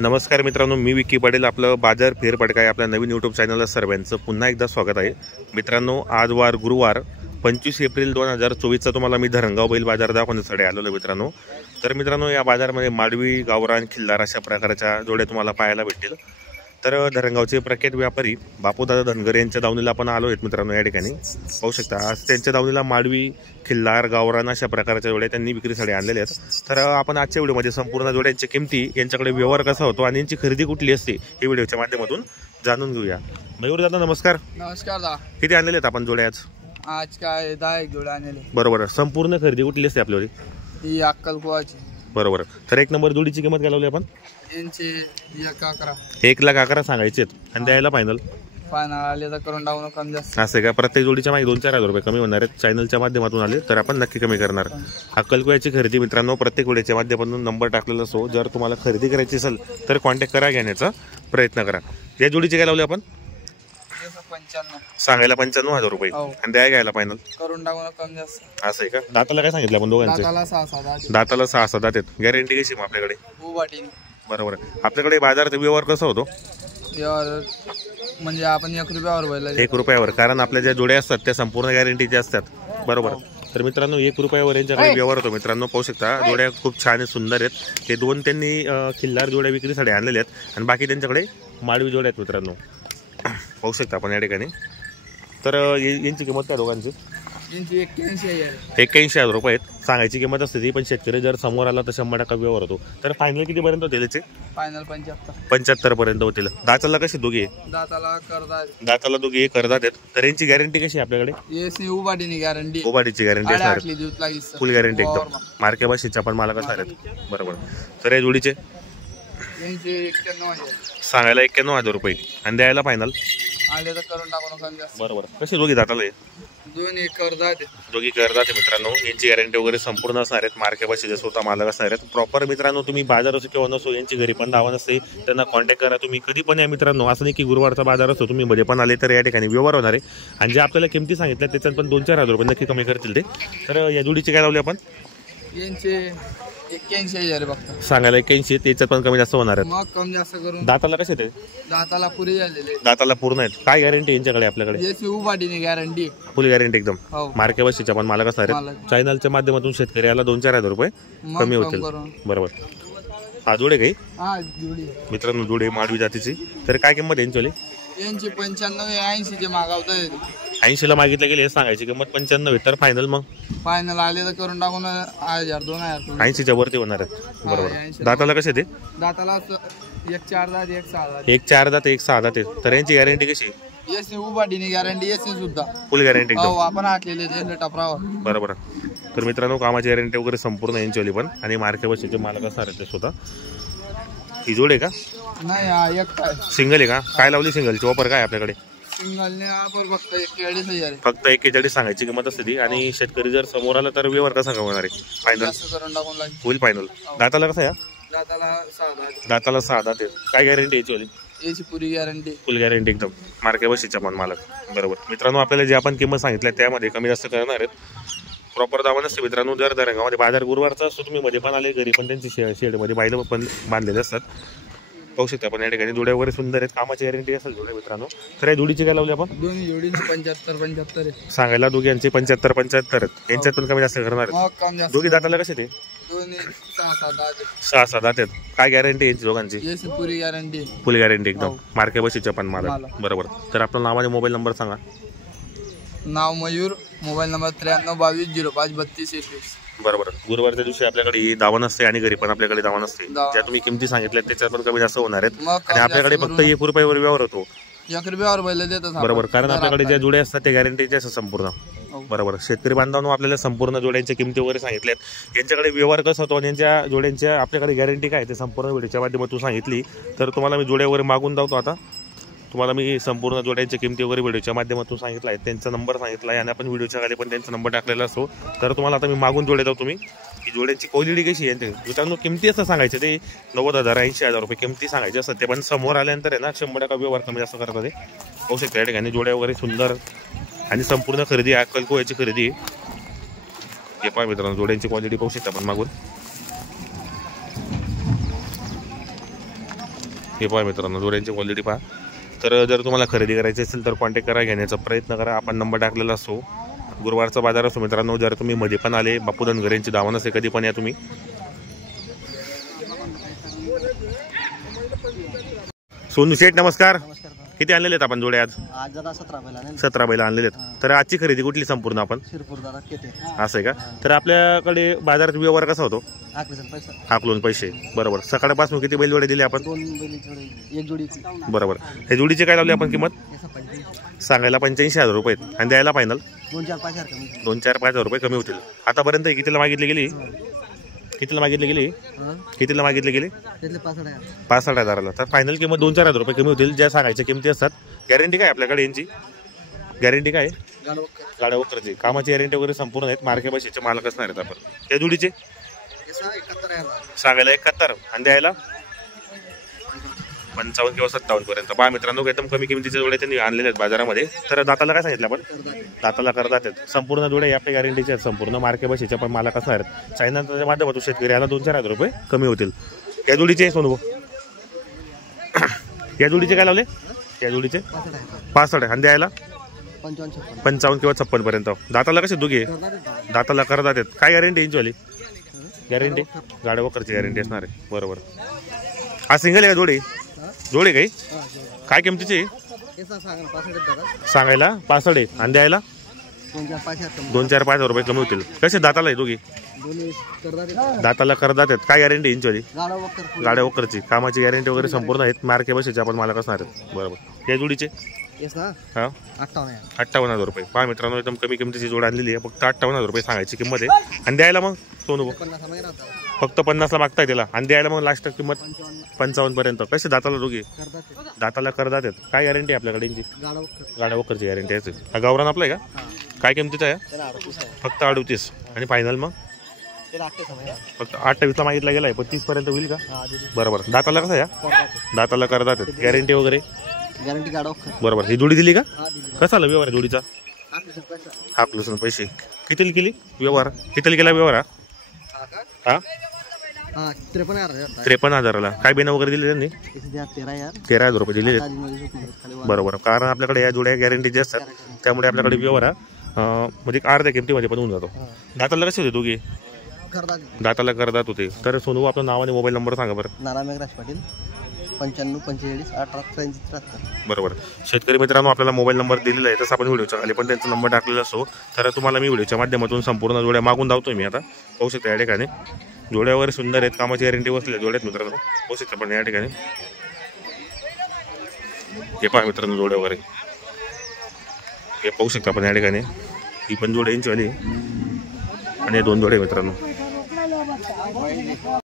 नमस्कार मित्रांनो, मी विकी पाटील. आपलं बाजार फेरफटका आहे आपल्या नवीन यूट्यूब चॅनलला सर्वांचं पुन्हा एकदा स्वागत आहे. मित्रांनो, आज वार गुरुवार 25 एप्रिल 2024चा तुम्हाला मी धरणगाव बैल बाजार दाखवण्यासाठी आलेलो मित्रांनो. तर मित्रांनो, या बाजारामध्ये माडवी, गावरान, खिल्लार अशा प्रकारच्या जोड्या तुम्हाला पाहायला भेटतील. तर धरणगावचे प्रख्यात व्यापारी बापूदादा धनगर यांच्या दावणीला आपण आलो आहेत मित्रांनो. या ठिकाणी पाहू शकता, आज त्यांच्या दावणीला माडवी, खिल्लार, गावरान अशा प्रकारच्या जोड्या त्यांनी विक्रीसाठी आणलेल्या आहेत. तर आपण आजच्या व्हिडिओमध्ये संपूर्ण जोड्यांच्या किमती, यांच्याकडे व्यवहार कसा होतो आणि यांची खरेदी कुठली असते हे व्हिडिओच्या माध्यमातून जाणून घेऊया. मयूर दादा नमस्कार. नमस्कार दादा. किती आणलेले आहेत आपण जोड्या आज? आज काय 10 जोड्या आणले. बरोबर. संपूर्ण खरेदी कुठली असते आपल्यावर? ही अक्कलकोवाची. बरोबर. तर एक नंबर जोडीची किंमत काय लावली आपण? यांचे 1,11,000. 1,11,000 सांगायचे आणि द्यायला फायनल आले तर करून टाकून कमी जास्त असं का? प्रत्येक जोडीच्या मागे 2-4 हजार रुपये कमी होणार आहेत. चॅनलच्या माध्यमातून आले तर आपण नक्की कमी करणार. अक्कलकोयाची खरेदी मित्रांनो प्रत्येक व्हिडिओच्या माध्यमातून नंबर टाकलेला असो. जर तुम्हाला खरेदी करायची असेल तर कॉन्टॅक्ट करा, घेण्याचा प्रयत्न करा. या जोडीचे काय लावले आपण? 95. सांगायला 95,000 रुपये आणि द्याय घ्यायला फायनल करून टाकून कमी जास्त. असं आहे का? दाताला काय सांगितलं आपण दोघांचे? दाताला 6-7. दाताला 6-7 दात आहेत. गॅरंटी कशी मग आपल्याकडे? उभाटीने. बरोबर. आपल्याकडे बाजारात व्यवहार कसा होतो? व्यवहार म्हणजे आपण 1 रुपयावर बैल. 1 रुपयावर, कारण आपल्या ज्या जोड्या असतात त्या संपूर्ण गॅरंटीच्या असतात. बरोबर. तर मित्रांनो 1 रुपयावर यांच्याकडे व्यवहार होतो. मित्रांनो पाहू शकता, जोड्या खूप छान सुंदर आहेत. हे 2 त्यांनी खिल्लार जोड्या विक्रीसाठी आणलेल्या आहेत आणि बाकी त्यांच्याकडे माडवी जोड्या आहेत मित्रांनो. पाहू शकता आपण या ठिकाणी. तर यांची किंमत काय दोघांची? यांची 81,000. 81,000 रुपये आहेत. सांगायची किंमत असते ती, पण शेतकरी जर समोर आला तर 100% व्यवहार होतो. तर फायनल कितीपर्यंत होतील याचे? फायनल 75. 75 पर्यंत होतील. दाताला कशी दोघी? दाताला करतात. दाताला दोघी करतात आहेत. तर यांची गॅरंटी कशी आपल्याकडे? येसनी उभाटीने गॅरंटी. उभाटीची गॅरंटी असणार, फुल गॅरंटी एकदम. मार्के भाषेच्या पण मालक असणार आहेत. बरोबर. तर या जोडीचे यांचे 91,000. सांगायला 91,000 रुपये आणि द्यायला फायनल आले तर करून टाकून कमी जास्त. बरोबर. कशी दोघी दाताला? दोन्ही करतात. दोघी करतात मित्रांनो. यांची गॅरंटी वगैरे संपूर्ण असणार आहेत. मार्के भाषेचे स्वतः मालक असणार आहेत. प्रॉपर मित्रांनो, तुम्ही बाजार असो किंवा नसो, यांची घरी पण दावा नसते, त्यांना कॉन्टॅक्ट करा. तुम्ही कधी पण या मित्रांनो. असं नाही की गुरुवारचा बाजार असतो तुम्ही मध्ये पण आले तर या ठिकाणी व्यवहार होणार आहे. आणि जे आपल्याला किमती सांगितल्या त्याच्यात पण 2-4 हजार रुपये नक्की कमी करतील ते. तर या जोडीची काय लावली आपण? यांचे 81,000 फक्त. सांगायला 81, त्याच्यात पण कमी जास्त होणार आहेत. मग कमी जास्त करून. दाताला कसे ते? दाताला पुरी झालेले. दाताला पूर्ण आहेत. काय गॅरंटी यांच्याकडे आपल्याकडे? येसनी उभाटीने गॅरंटी. फुल गॅरंटी एकदम. हो. मार्के भाषेच्या पण मालक असणार आहेत. चॅनलच्या माध्यमातून शेतकऱ्याला 2-4 हजार रुपये कमी होतील. बरोबर. हा जोडे काही मित्रांनो, जोडे माडवी जातीची. तर काय किंमत यांची? यांची 95, 80 मागावतात. 80ला मागितले गेले. सांगायची किंमत 95. तर फायनल मग फायनल आले तर करून टाकून 1,000, 2,000. 80च्या वरती होणार आहेत. बरोबर. दाताला कसे ते? दाताला 1-4 दात, 1-6 दात. 1-4 दात, 1-6 दात. तर यांची गॅरंटी कशी? येसनी उभाटीने गॅरंटी. येसनी सुद्धा फुल गॅरंटी एकदम. आपण आटलेले टपरावर. बरोबर. तर मित्रांनो, कामाची गॅरंटी वगैरे संपूर्ण यांची पण आणि मार्के भाषेचे मालक असणार आहेत ते स्वतः. ही जोड आहे का? नाही, एक सिंगल आहे का? काय लावली सिंगलची ऑफर काय आपल्याकडे? सिंगलने ऑफर फक्त 41,000. फक्त 41 सांगायची किंमत असते ती. आणि शेतकरी जर समोर आला तर व्यवहार कसा होणार आहे? फायनल फुल फायनल. दाताला कसं आहे? दाताला 6 दात. दाताला 6 दात. काय गॅरंटी याची? याची पुरी गॅरंटी. फुल गॅरंटी एकदम. मार्के भाषेच्या पण मालक. बरोबर. मित्रांनो, आपल्याला जे आपण किंमत सांगितल्या त्यामध्ये कमी जास्त करणार आहेत. प्रॉपर दावा नसते मित्रांनो. जर धरणगावमध्ये बाजार गुरुवारचा असतो, तुम्ही मध्ये पण आले, घरी पण त्यांची शेडमध्ये बैल पण बांधलेले असतात. पाहू शकता आपण या ठिकाणी. जोड्या वगैरे सुंदर आहेत. कामाची गॅरंटी असेल जोड्या मित्रांनो. तर या जोडीची काय लावली आपण? दोन्ही जोडीची 75 आहे. सांगायला दोघींची 75 आहेत. यांच्यात पण कमी जास्त करणार आहेत. दोघी दाताला कसे ते? दोन्ही 6-7 दात. 6-7 दात आहेत. काय गॅरंटी यांची दोघांची? पुरी गॅरंटी. फुल गॅरंटी एकदम. मार्के भाषेच्या पण मालक. बरोबर. तर आपलं नाव आणि मोबाईल नंबर सांगा. नाव मयूर. Mobile number 9322053221. बरोबर. गुरुवारच्या दिवशी आपल्याकडे दावा नसते आणि घरी पण आपल्याकडे दावा नसते. ज्या तुम्ही किमती सांगितल्या त्याच्यात पण कमी जास्त होणार आहेत. आणि आपल्याकडे फक्त 1 रुपयावर व्यवहार होतो. 1 रुपयावर बैल देतात. बरोबर. कारण आपल्याकडे ज्या जोड्या असतात त्या गॅरंटीचे असतात संपूर्ण. बरोबर. शेतकरी बांधवांनो, आपल्याला संपूर्ण जोड्यांच्या किमती वगैरे सांगितल्यात. यांच्याकडे व्यवहार कसा होतो आणि यांच्या जोड्यांच्या आपल्याकडे गॅरंटी काय ते संपूर्ण व्हिडिओच्या माध्यमातून सांगितली. तर तुम्हाला मी जोड्या वगैरे मागून धावतो. आता तुम्हाला मी संपूर्ण जोड्यांच्या किमती वगैरे व्हिडिओच्या माध्यमातून सांगितलं आहे. त्यांचा नंबर सांगितला आहे आणि आपण व्हिडिओच्या खाली पण त्यांचा नंबर टाकलेला असतो. तर तुम्हाला आता मी मागून जोडे जाऊ. तुम्ही की जोड्यांची क्वालिटी कशी आहे मित्रांनो. किमती असं सांगायचे ते 90,000, 80,000 रुपये किमती सांगायचे असतात. ते पण समोर आल्यानंतर आहे ना 100% व्यवहार कमी जास्त करतात ते. पाहू शकता या ठिकाणी जोड्या वगैरे सुंदर आणि संपूर्ण खरेदी अक्कलकोयाची खरेदी. हे पहा मित्रांनो, जोड्यांची क्वालिटी पाहू शकता आपण मागून. हे पहा मित्रांनो जोड्यांची क्वालिटी पहा. तर जर तुम्हाला खरेदी करायची असेल तर कॉन्टॅक्ट करा, घेण्याचा प्रयत्न करा. आपण नंबर टाकलेला असतो. गुरुवारचा बाजार असतो मित्रांनो. जर तुम्ही मध्ये पण आले बापू धनगरेंची दावण असे कधी पण या तुम्ही. सोनू शेठ नमस्कार. किती आणलेले आहेत आपण जोडे आज? 17 बैल आणलेले आहेत. तर आजची खरेदी कुठली संपूर्ण आपण? असं आहे का? तर आपल्याकडे बाजारात व्यवहार कसा होतो? आकलून पैसे. बरोबर. सकाळपासून किती बैल जोडे दिले आपण? 1 जोडी. बरोबर. हे जोडीचे काय लावले आपण किंमत? सांगायला 85,000 रुपये आणि द्यायला फायनल 2-4-5 रुपये कमी होतील. आतापर्यंत कितीला मागितली गेली? कितीला मागितले गेले 65,000ला. तर फायनल किंमत 2-4 रुपये कमी होतील. ज्या सांगायच्या किमती असतात. गॅरंटी काय आपल्याकडे यांची? गॅरंटी काय? गाड्या वक्राची कामाची गॅरंटी वगैरे संपूर्ण आहेत. मार्के बशीचे मालक असणार आहेत आपण. त्या जोडीचे सांगायला 71 आणि द्यायला 55 किंवा 57 पर्यंत. पहा मित्रांनो एकदम कमी किमतीचे जोडे त्यांनी आणलेले आहेत बाजारामध्ये. तर दाताला काय सांगितलं आपण? दाताला करदात आहेत. संपूर्ण जोडे आपल्या गॅरंटीचे आहेत. संपूर्ण मार्के बशीच्या पण मालक असणार आहेत. चायनाच्या माध्यमातून शेतकरी याला 2-4 रुपये कमी होतील. या जोडीचे सोनू या जोडीचे काय लावले? या जोडीचे 65 आणि द्यायला 55 किंवा 56 पर्यंत. दाताला कसे दोघे? दाताला करदात आहेत. काय गॅरंटी यांचीवाली? गॅरंटी गाड्या वकरची गॅरंटी असणार आहे. बरोबर. हा सिंगल आहे का जोडे? जोडे काही काय किमतीचे? सांगायला 65 आणि द्यायला 2-4-5 रुपये कमी होतील. कसे दाताला आहे दोघी? दाताला करदात आहेत. काय गॅरंटी यांचीवाली? गाड्या वकरची कामाची गॅरंटी वगैरे संपूर्ण आहेत. मार्के बशीचे आपण मालक असणार आहेत. बरोबर. या जोडीचे हा 58,000 रुपये. पहा मित्रांनो एकदम कमी किमतीची जोड आणलेली आहे. फक्त 58,000 रुपये सांगायची किंमत आहे. आणि द्यायला मग सोनू फक्त 50ला मागताय त्याला आणि द्यायला मग लास्ट किंमत 55 पर्यंत. कसे दाताला दोघे? दाताला करदात आहेत. काय गॅरंटी आपल्याकडे यांची? गाड्या वकरची गॅरंटी आहे. हा गावरान आपला आहे का? काय किमतीचा आहे? फक्त 38 आणि फायनल मग फक्त 28ला मागितला गेलाय. 35 पर्यंत होईल का? बरोबर. दाताला कसं आहे? दाताला करदात आहेत. गॅरंटी वगैरे गॅरंटी बरोबर. ही जोडी दिली का? कसा आला व्यवहार जोडीचा? हाकलून पैसे किती केली व्यवहार? किती केला व्यवहार? हा 53,000ला. काय बेना वगैरे दिले त्यांनी? 13,000 रुपये दिले. बरोबर. कारण आपल्याकडे या जोड्या गॅरंटीचे असतात. त्यामुळे आपल्याकडे व्यवहार म्हणजे अर्ध्या किमतीमध्ये पण होऊन जातो. दाताला कसे होते दोघे? दाताला करदात होते. तर सोनू आपलं नाव आणि मोबाईल नंबर सांगा बरं. नाना मेघराज पाटील 95 45 18 73. बरोबर. शेतकरी मित्रांनो आपल्याला मोबाईल नंबर दिलेला आहे. तसं आपण व्हिडिओच्या खाली पण त्यांचा नंबर टाकलेला असतो. तर तुम्हाला मी व्हिडिओच्या माध्यमातून संपूर्ण जोड्या मागून धावतोय मी. आता पाहू शकता या ठिकाणी जोड्या वगैरे सुंदर आहेत. कामाची गॅरंटी बसलेल्या जोड्यात मित्रांनो. पाहू शकता पण या ठिकाणी हे पहा मित्रांनो जोड्या वगैरे हे पाहू शकता आपण या ठिकाणी. ही पण जोड्या यांची वाली आणि 2 जोडे मित्रांनो.